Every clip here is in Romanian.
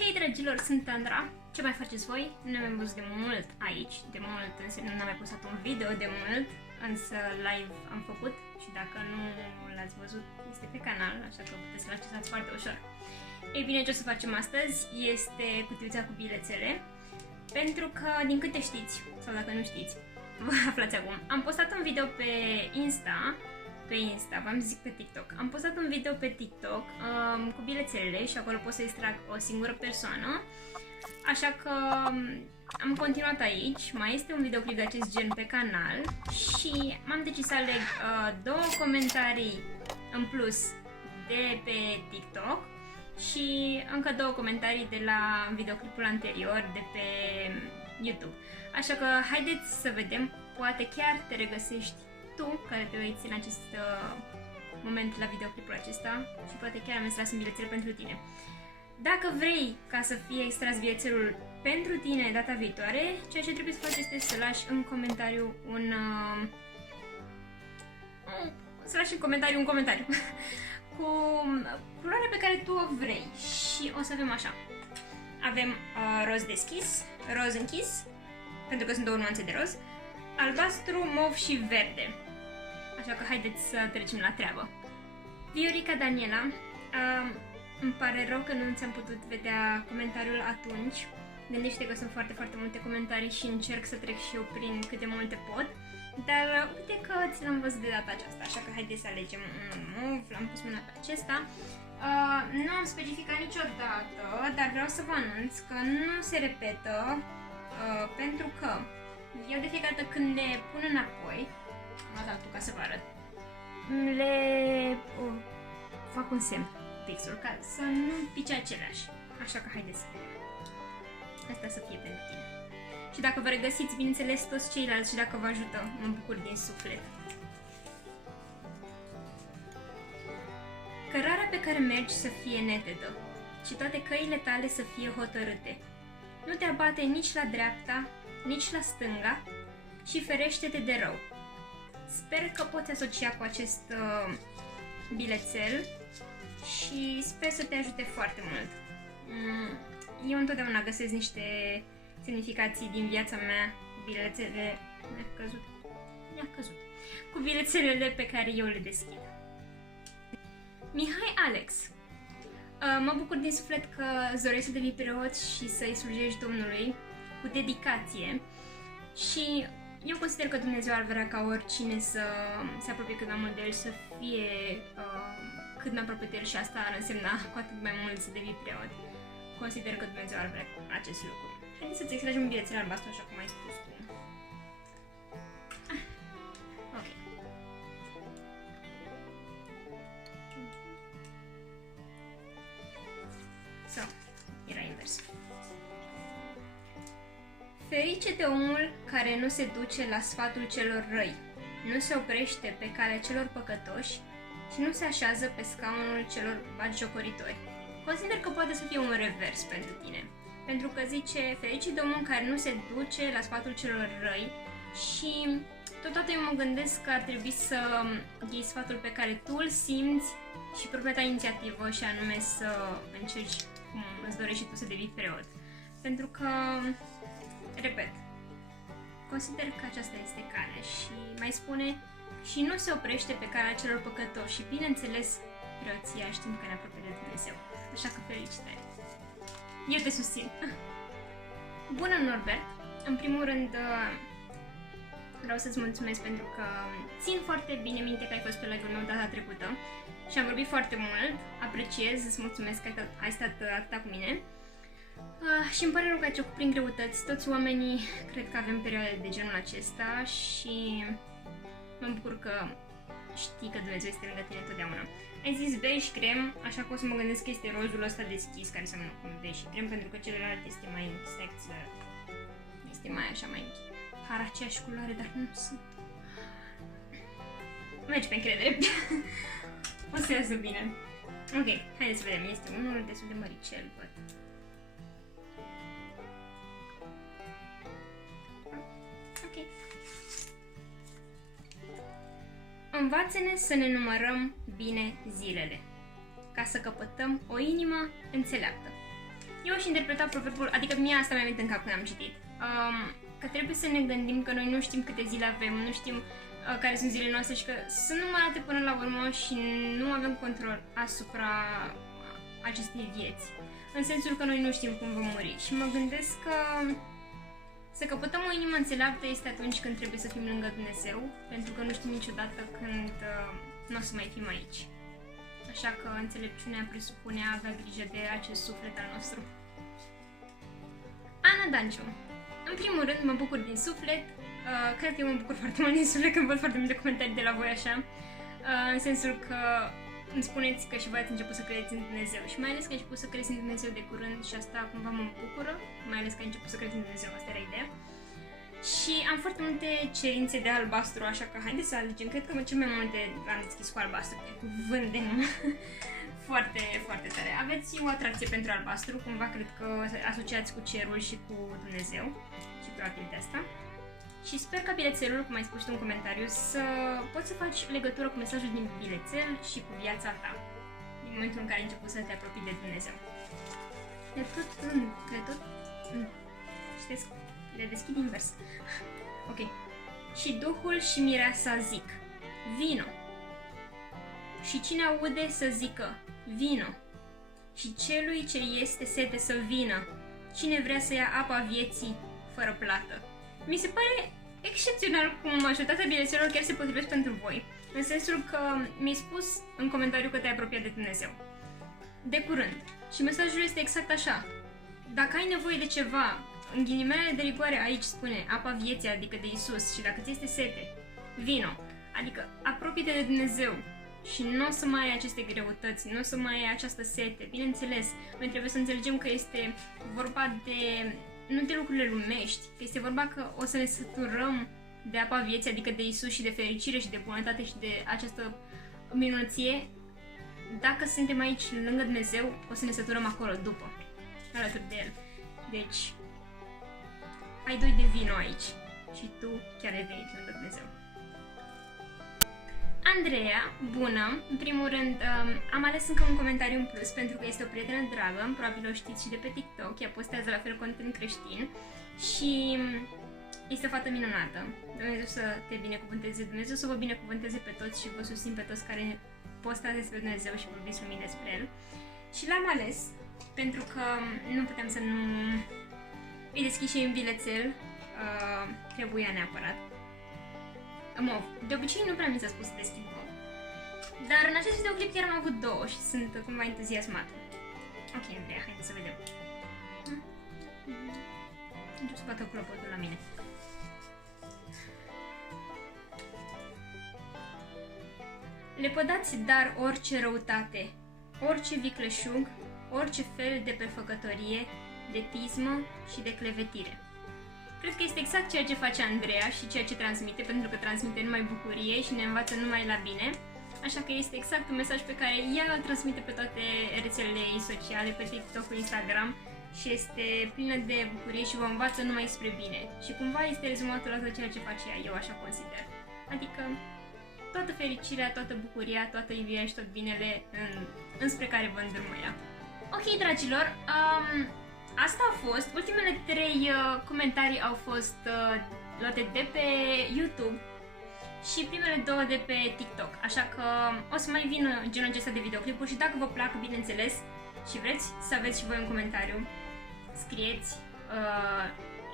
Hei dragilor, sunt Andra. Ce mai faceți voi? Nu ne-am văzut de mult aici, de mult înseamnă n-am mai postat un video de mult, însă live am făcut și dacă nu l-ați văzut este pe canal, așa că puteți să-l accesați foarte ușor. Ei bine, ce o să facem astăzi este cutiuța cu bilețele, pentru că, din câte știți, sau dacă nu știți, vă aflați acum, am postat un video pe Insta, v-am zis pe TikTok. Am postat un video pe TikTok cu bilețelele și acolo pot să extrag o singură persoană. Așa că am continuat aici, mai este un videoclip de acest gen pe canal și m-am decis să aleg două comentarii în plus de pe TikTok și încă două comentarii de la videoclipul anterior de pe YouTube. Așa că haideți să vedem, poate chiar te regăsești tu care te uiți în acest moment la videoclipul acesta și poate chiar am extras un bilețel pentru tine. Dacă vrei ca să fie extras bilețelul pentru tine data viitoare, ceea ce trebuie să faci este să lași în comentariu un comentariu cu culoarea pe care tu o vrei și o să avem așa. Avem roz deschis, roz închis, pentru că sunt două nuanțe de roz, albastru, mov și verde. Așa că haideți să trecem la treabă. Viorica Daniela, îmi pare rău că nu ți-am putut vedea comentariul atunci. Gândește că sunt foarte, foarte multe comentarii și încerc să trec și eu prin cât de multe pot. Dar uite că ți l-am văzut de data aceasta, așa că haideți să alegem un mov, l-am pus mâna pe acesta. Nu am specificat niciodată, dar vreau să vă anunț că nu se repetă, pentru că eu de fiecare dată când le pun înapoi, am dat tu ca să vă arăt, le fac un semn pixel ca să nu pice aceleași. Așa că haideți asta să fie pentru tine. Și dacă vă regăsiți, bineînțeles, toți ceilalți și dacă vă ajută, mă bucur din suflet. Cărarea pe care mergi să fie netedă și toate căile tale să fie hotărâte. Nu te abate nici la dreapta, nici la stânga și ferește-te de rău. Sper că poți asocia cu acest bilețel și sper să te ajute foarte mult. Eu întotdeauna găsesc niște semnificații din viața mea cu bilețele... Mi-a căzut. Cu bilețelele pe care eu le deschid. Mihai Alex, mă bucur din suflet că dorești să devii preot și să-i slujești Domnului cu dedicație și eu consider că Dumnezeu ar vrea ca oricine să se apropie cât mai mult de El, să fie cât mai aproape de El și asta ar însemna cu atât mai mult să devii preot. Consider că Dumnezeu ar vrea acest lucru. Haideți să-ți extragem un bilețel albastru, așa cum ai spus tu. Ok. So, era invers. Ferice de omul care nu se duce la sfatul celor răi, nu se oprește pe calea celor păcătoși și nu se așează pe scaunul celor batjocoritori. Consider că poate să fie un revers pentru tine, pentru că zice ferice de omul care nu se duce la sfatul celor răi și totodată eu mă gândesc că ar trebui să iei sfatul pe care tu îl simți și propria ta inițiativă și anume să încerci cum îți dorești și tu să devii preot. Pentru că, repet, consider că aceasta este calea și mai spune și nu se oprește pe calea celor păcătoși și bineînțeles preoția știm că ne apropie de Dumnezeu. Așa că felicitări! Eu te susțin! Bună, Norbert! În primul rând vreau să-ți mulțumesc pentru că țin foarte bine minte că ai fost pe live-ul meu data trecută și am vorbit foarte mult, apreciez, îți mulțumesc că ai stat atâta cu mine. Și îmi pare rău că ai trecut prin greutăți, toți oamenii cred că avem perioade de genul acesta și mă bucur că știi că Dumnezeu este lângă tine totdeauna. Ai zis bej crem, așa că o să mă gândesc că este rozul ăsta deschis care seamănă cu bej și crem, pentru că celălalt este mai sex, este mai așa, mai par aceeași culoare, dar nu sunt. Mergi pe încredere. O să iasă bine. Ok, haideți să vedem, este unul destul de măricel, văd. Ok. Învață-ne să ne numărăm bine zilele, ca să căpătăm o inimă înțeleaptă. Eu aș interpreta proverbul, adică mie asta mi-a venit în cap când am citit, că trebuie să ne gândim că noi nu știm câte zile avem, nu știm care sunt zilele noastre și că sunt numărate până la urmă și nu avem control asupra acestei vieți. În sensul că noi nu știm cum vom muri. Și mă gândesc că să căpătăm o inimă înțeleaptă este atunci când trebuie să fim lângă Dumnezeu, pentru că nu știm niciodată când nu o să mai fim aici. Așa că înțelepciunea presupune a avea grijă de acest suflet al nostru. Ana Danciu. În primul rând, mă bucur din suflet. Cred că eu mă bucur foarte mult din suflet când văd foarte multe comentarii de la voi așa. În sensul că îmi spuneți că și voi ați început să credeți în Dumnezeu. Și mai ales că ai început să crezi în Dumnezeu de curând și asta cumva mă bucură. Mai ales că ai început să crezi în Dumnezeu, asta era ideea. Și am foarte multe cerințe de albastru, așa că haideți să alegem. Cred că cel mai multe am deschis cu albastru, pe cuvânt de nume. Foarte, foarte tare. Aveți o atracție pentru albastru, cumva cred că asociați cu cerul și cu Dumnezeu. Și probabil de asta. Și sper ca bilețelul, cum ai spus tu în comentariu, să poți să faci legătură cu mesajul din bilețel și cu viața ta. Din momentul în care ai început să te apropii de Dumnezeu. Citesc, le deschid invers. Ok. Și Duhul și Mireasa zic, vino. Și cine aude să zică, vino. Și celui ce este sete să vină. Cine vrea să ia apa vieții fără plată. Mi se pare excepțional cum majoritatea bilețelor chiar se potrivesc pentru voi. În sensul că mi-ai spus în comentariu că te-ai apropiat de Dumnezeu. De curând. Și mesajul este exact așa. Dacă ai nevoie de ceva, în ghilimele de rigoare aici spune apa vieții, adică de Isus, și dacă ți este sete, vino. Adică apropie-te de Dumnezeu și nu o să mai ai aceste greutăți, nu o să mai ai această sete. Bineînțeles, noi trebuie să înțelegem că este vorba de nu de lucrurile lumești, că este vorba că o să ne săturăm de apa vieții, adică de Isus și de fericire și de bunătate și de această minunăție. Dacă suntem aici lângă Dumnezeu, o să ne săturăm acolo după, alături de El. Deci, ai doi de vino aici și tu chiar ai venit lângă Dumnezeu. Andreea, bună! În primul rând, am ales încă un comentariu în plus pentru că este o prietenă dragă, probabil o știți și de pe TikTok, ea postează la fel content creștin și este o fată minunată. Dumnezeu să te binecuvânteze, Dumnezeu să vă binecuvânteze pe toți și vă susțin pe toți care postați despre Dumnezeu și vorbiți lumii despre El. Și l-am ales pentru că nu puteam să nu îi deschid și în bilețel, trebuia neapărat. Mov. De obicei nu prea mi s-a spus să deschid mov. Dar în acest videoclip chiar am avut două și sunt cumva entuziasmată. Ok, Andreea, haide să vedem. Încep să bată clopotul la mine. Le podați dar orice răutate, orice vicleșug, orice fel de prefăcătorie, de tismă și de clevetire. Cred că este exact ceea ce face Andreea și ceea ce transmite, pentru că transmite numai bucurie și ne învață numai la bine. Așa că este exact un mesaj pe care ea îl transmite pe toate rețelele ei sociale, pe TikTok, pe Instagram și este plină de bucurie și vă învață numai spre bine. Și cumva este rezumatul la tot ceea ce face ea, eu așa consider. Adică toată fericirea, toată bucuria, toată iubirea și tot binele înspre care vă îndrumă ea. Ok, dragilor, asta a fost. Ultimele 3 comentarii au fost luate de pe YouTube și primele 2 de pe TikTok. Așa că o să mai vină genul acesta de videoclipuri și dacă vă plac, bineînțeles, și vreți să aveți și voi un comentariu, scrieți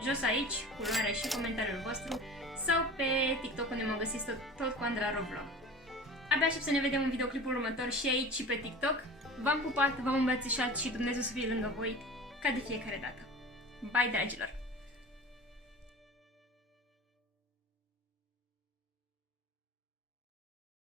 jos aici culoarea și comentariul vostru sau pe TikTok unde mă găsiți tot cu Andra Vlog. Abia aștept să ne vedem în videoclipul următor și aici și pe TikTok. V-am pupat, v-am îmbrățișat și Dumnezeu să fie lângă voi ca de fiecare dată. Bye, dragilor!